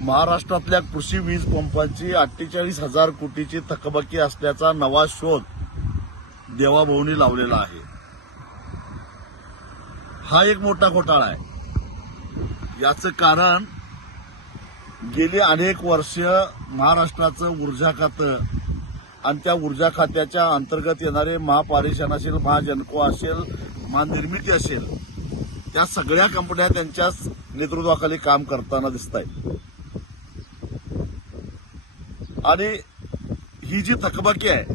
महाराष्ट्रातल्या कृषी वीज पंपांची 48,000 कोटीची थकबाकी असल्याचा नवा शोध देवाभाऊंनी लावलेला आहे. हा एक मोठा घोटाळा आहे. याचं कारण गेली अनेक वर्ष महाराष्ट्राचं ऊर्जा खातं आणि त्या ऊर्जा खात्याच्या अंतर्गत येणारे महापारेषण असेल, महाजनको असेल, महानिर्मिती असेल, त्या सगळ्या कंपन्या त्यांच्याच नेतृत्वाखाली काम करताना दिसत आहेत. आणि ही जी थकबाकी आहे,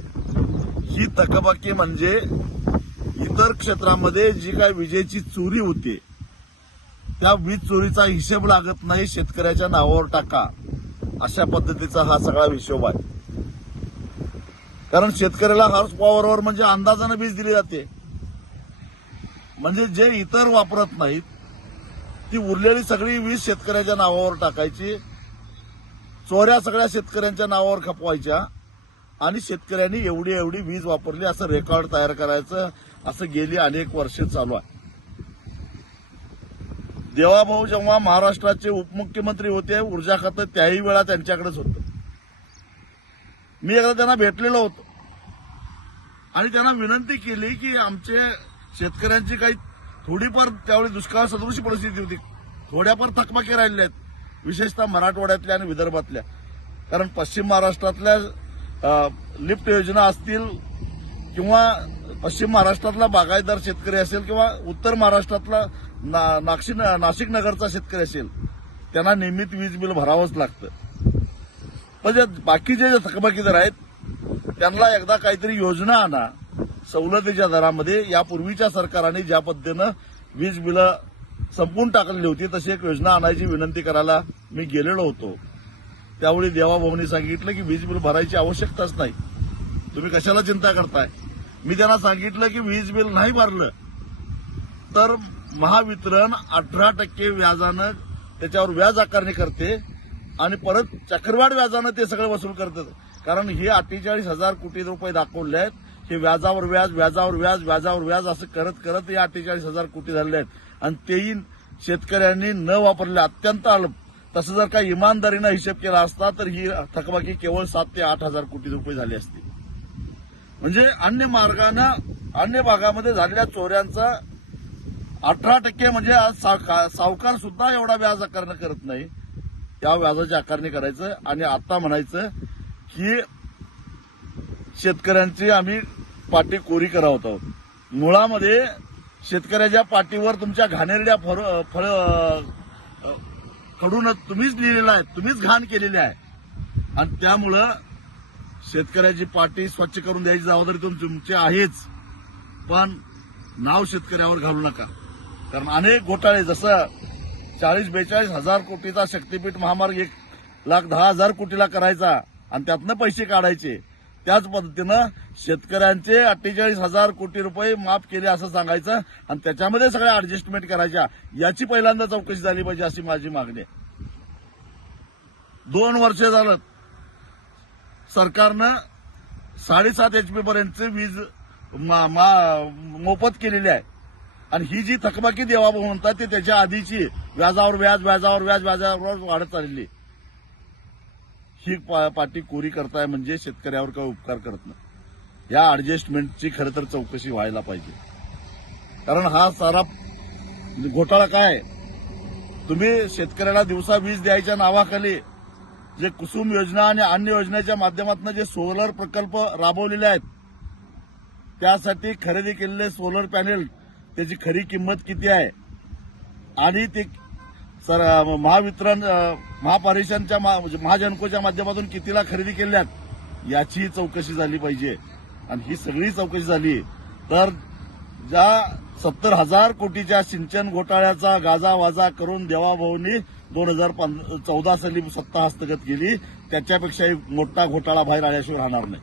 ही थकबाकी म्हणजे इतर क्षेत्रामध्ये जी काय विजेची चोरी होते त्या वीज चोरीचा हिशेब लागत नाही, शेतकऱ्याच्या नावावर टाका, अशा पद्धतीचा हा सगळा हिशोब आहे. कारण शेतकऱ्याला हॉर्स पॉवरवर म्हणजे अंदाजानं वीज दिली जाते. म्हणजे जे इतर वापरत नाहीत ती उरलेली सगळी वीज शेतकऱ्याच्या नावावर टाकायची, चोऱ्या सगळ्या शेतकऱ्यांच्या नावावर खपवायच्या आणि शेतकऱ्यांनी एवढी एवढी वीज वापरली असं रेकॉर्ड तयार करायचं, असं गेली अनेक वर्ष चालू आहे. देवाभाऊ जेव्हा महाराष्ट्राचे उपमुख्यमंत्री होते, ऊर्जा खातं त्याही वेळा त्यांच्याकडेच होतं. मी एकदा त्यांना भेटलेलो होतो आणि त्यांना विनंती केली की आमचे शेतकऱ्यांची काही थोडीफार त्यावेळी दुष्काळ सदृश परिस्थिती होती, थोड्याफार थकबाकी राहिल्या आहेत, विशेषतः मराठवाड्यातल्या आणि विदर्भातल्या. कारण पश्चिम महाराष्ट्रातल्या लिफ्ट योजना असतील किंवा पश्चिम महाराष्ट्रातला बागायतदार शेतकरी असेल किंवा उत्तर महाराष्ट्रातला नाशिक नगरचा शेतकरी असेल, त्यांना नियमित वीज बिल भरावंच लागतं. पण बाकीचे जे थकबाकीदार आहेत त्यांना एकदा काहीतरी योजना आणा सवलतीच्या दरामध्ये. यापूर्वीच्या सरकारने ज्या पद्धतीनं वीज बिलं संपून टाकलेली होती तशी एक योजना आणायची विनंती करायला मी गेलेलो होतो. त्यावेळी देवाभाऊंनी सांगितलं की वीज बिल भरायची आवश्यकताच नाही, तुम्ही कशाला चिंता करताय. मी त्यांना सांगितलं की वीज बिल नाही भरलं तर महावितरण 18% व्याजानं त्याच्यावर व्याज आकारणी करते आणि परत चक्रवाढ व्याजानं ते सगळं वसूल करतात. कारण हे 48,000 कोटी रुपये दाखवले आहेत, हे व्याजावर व्याज, व्याजावर व्याज, व्याजावर व्याज असं करत करत हे 48,000 कोटी झाले आहेत. आणि तेही शेतकऱ्यांनी न वापरले, अत्यंत अल्प. तसं जर का इमानदारीनं हिशेब केला असता तर ही थकबाकी केवळ 7,000 ते 8,000 कोटी रुपये झाली असती. म्हणजे अन्य भागामध्ये झालेल्या चोऱ्यांचा 18% म्हणजे आज सावकार सुद्धा एवढा व्याज आकारणी करत नाही, त्या व्याजाची आकारणी करायचं आणि आता म्हणायचं की शेतकऱ्यांची आम्ही पाटी कोरी करावत आहोत. मुळामध्ये शेतकऱ्याच्या पाठीवर तुमच्या घाणेरड्या कडून तुम्हीच लिहिलेला आहे, तुम्हीच घाण केलेली आहे. आणि त्यामुळं शेतकऱ्याची पाटी स्वच्छ करून द्यायची जबाबदारी तुमची आहेच, पण नाव शेतकऱ्यावर घालू नका. कारण अनेक घोटाळे, जसं 40-42 हजार कोटीचा शक्तीपीठ महामार्ग 1,10,000 कोटीला करायचा आणि त्यातनं पैसे काढायचे, त्याच पद्धतीनं शेतकऱ्यांचे 48,000 कोटी रुपये माफ केले असं सांगायचं आणि त्याच्यामध्ये सगळ्या ऍडजस्टमेंट करायच्या. याची पहिल्यांदा चौकशी झाली पाहिजे अशी माझी मागणी आहे. 2 वर्ष झालं सरकारनं 7.5 HP पर्यंतची वीज मोफत केलेली आहे आणि ही जी थकबाकी देवाभाऊ म्हणतात ते त्याच्या आधीची व्याजावर व्याज, व्याजावर व्याज, व्याजावर वाढत चाललेली. ही पाटी कोरी करताय म्हणजे शेतकऱ्यावर काही उपकार करत नाही. या ऍडजस्टमेंटची खरं तर चौकशी व्हायला पाहिजे. कारण हा सारा घोटाळा काय, तुम्ही शेतकऱ्याला दिवसा वीज द्यायच्या नावाखाली जे कुसुम योजना आणि अन्य योजनेच्या माध्यमातून जे सोलर प्रकल्प राबवलेले आहेत, त्यासाठी खरेदी केलेले सोलर पॅनेल त्याची खरी किंमत किती आहे आणि ते महावितरण महापारेषणच्या महाजनकोच्या माध्यमातून कितीला खरेदी केल्यात याची चौकशी झाली पाहिजे. आणि ही सगळी चौकशी झाली तर ज्या 70,000 कोटीच्या सिंचन घोटाळ्याचा गाजावाजा करून देवाभाऊंनी 2014 साली सत्ता हस्तगत केली, त्याच्यापेक्षाही मोठा घोटाळा बाहेर आल्याशिवाय राहणार नाही.